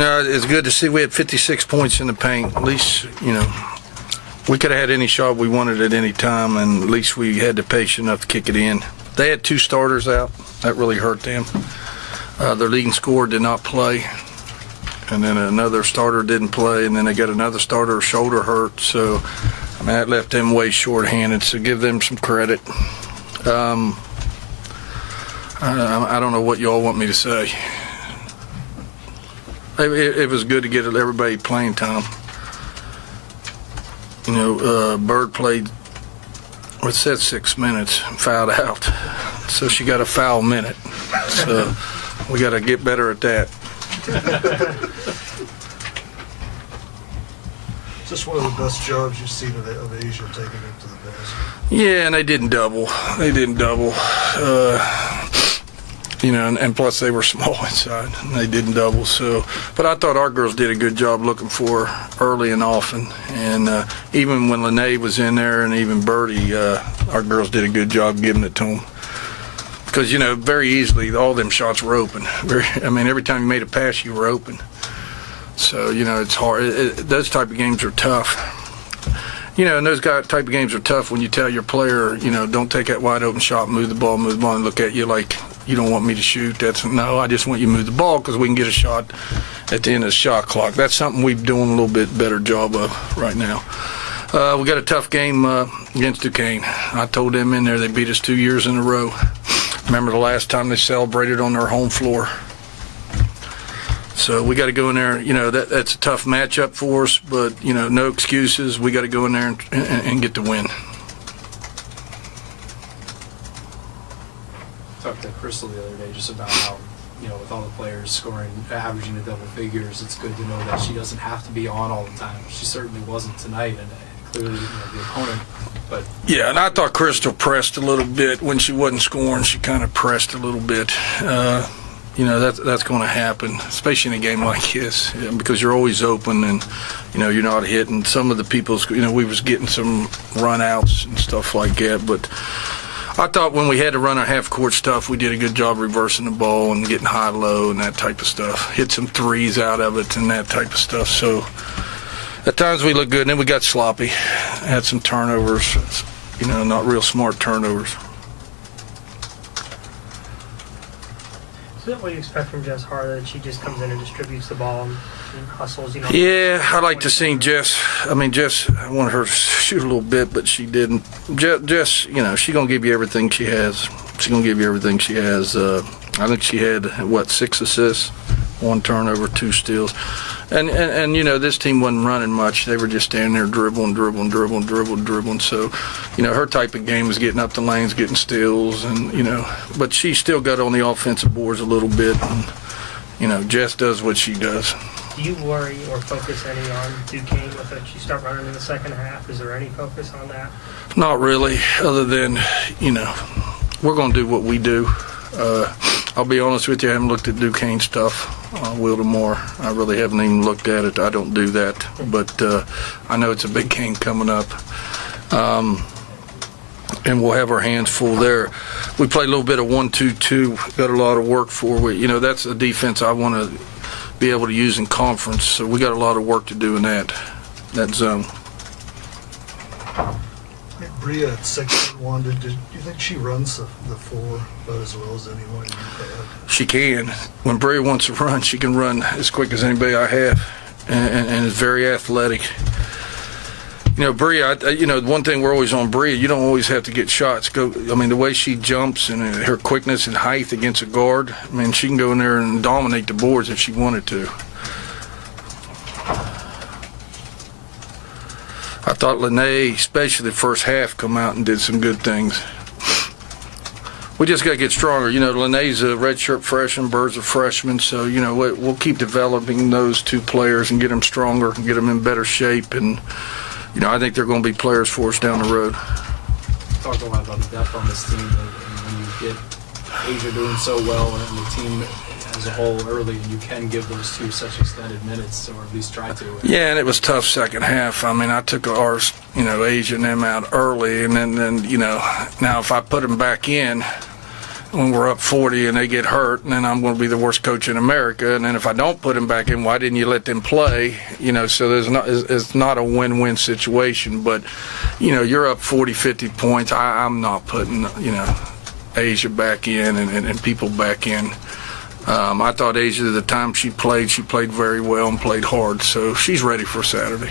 It's good to see we had 56 points in the paint. At least, we could have had any shot we wanted at any time, and at least we had the patience enough to kick it in. They had 2 starters out. That really hurt them. Their leading scorer did not play, and then another starter didn't play, and then they got another starter shoulder hurt. So, that left them way short-handed, so give them some credit. I don't know what you all want me to say. It was good to get everybody playing time. Bird played, it said 6 minutes, fouled out. So she got a foul minute. So we got to get better at that. Is this one of the best jobs you've seen of Asia taking it to the basket? Yeah, and they didn't double. And plus they were small inside, and they didn't double. So, but I thought our girls did a good job looking for her early and often. And even when Lene was in there, and even Birdie, our girls did a good job giving it to them. Because very easily all them shots were open. Every time you made a pass, you were open. So it's hard. Those type of games are tough. And those type of games are tough when you tell your player, don't take that wide open shot, move the ball, and look at you like you don't want me to shoot. No, I just want you to move the ball because we can get a shot at the end of the shot clock. That's something we're doing a little bit better job of right now. We got a tough game against Duquesne. I told them in there they beat us 2 years in a row. Remember the last time they celebrated on their home floor. So we got to go in there. That's a tough matchup for us, but no excuses. We got to go in there and get the win. Talked to Crystal the other day just about how with all the players scoring, averaging the double figures, it's good to know that she doesn't have to be on all the time. She certainly wasn't tonight, and clearly the opponent. But yeah, and I thought Crystal pressed a little bit when she wasn't scoring. She kind of pressed a little bit. That's going to happen, especially in a game like this, because you're always open and, you're not hitting. Some of the people's, we was getting some run-outs and stuff like that. But I thought when we had to run our half-court stuff, we did a good job reversing the ball and getting high-low and that type of stuff. Hit some threes out of it and that type of stuff. So at times we looked good, and then we got sloppy. Had some turnovers, not real smart turnovers. Is that what you expect from Jess Harder, that she just comes in and distributes the ball and hustles? Yeah, I like to see Jess. Jess, I wanted her to shoot a little bit, but she didn't. Jess, she's going to give you everything she has. She's going to give you everything she has. I think she had, 6 assists, 1 turnover, 2 steals. And this team wasn't running much. They were just standing there dribbling. So, her type of game was getting up the lanes, getting steals, and, but she still got on the offensive boards a little bit. And, Jess does what she does. Do you worry or focus any on Duquesne with it? You start running in the second half. Is there any focus on that? Not really, other than, we're going to do what we do. I'll be honest with you, I haven't looked at Duquesne stuff. I will tomorrow. I really haven't even looked at it. I don't do that. But I know it's a big game coming up. And we'll have our hands full there. We played a little bit of 1-2-2. Got a lot of work for. That's a defense I want to be able to use in conference. So we got a lot of work to do in that zone. Bria at 6'1", do you think she runs the floor about as well as anyone you've had? She can. When Bria wants to run, she can run as quick as anybody I have, and is very athletic. Bria, one thing we're always on Bria, you don't always have to get shots. The way she jumps and her quickness and height against a guard, she can go in there and dominate the boards if she wanted to. I thought Lene, especially the first half, come out and did some good things. We just got to get stronger. Lene's a redshirt freshman, Bird's a freshman, so, we'll keep developing those 2 players and get them stronger and get them in better shape. And, I think they're going to be players for us down the road. Talked a lot about the depth on this team, and when you get Asia doing so well and the team as a whole early, and you can give those 2 such extended minutes, or at least try to. Yeah, and it was tough second half. I took ours, Asia and them out early, and then now if I put them back in, when we're up 40 and they get hurt, and then I'm going to be the worst coach in America. And then if I don't put them back in, why didn't you let them play? So it's not a win-win situation. But, you're up 40, 50 points. I'm not putting, Asia back in and people back in. I thought Asia, the time she played very well and played hard. So she's ready for Saturday.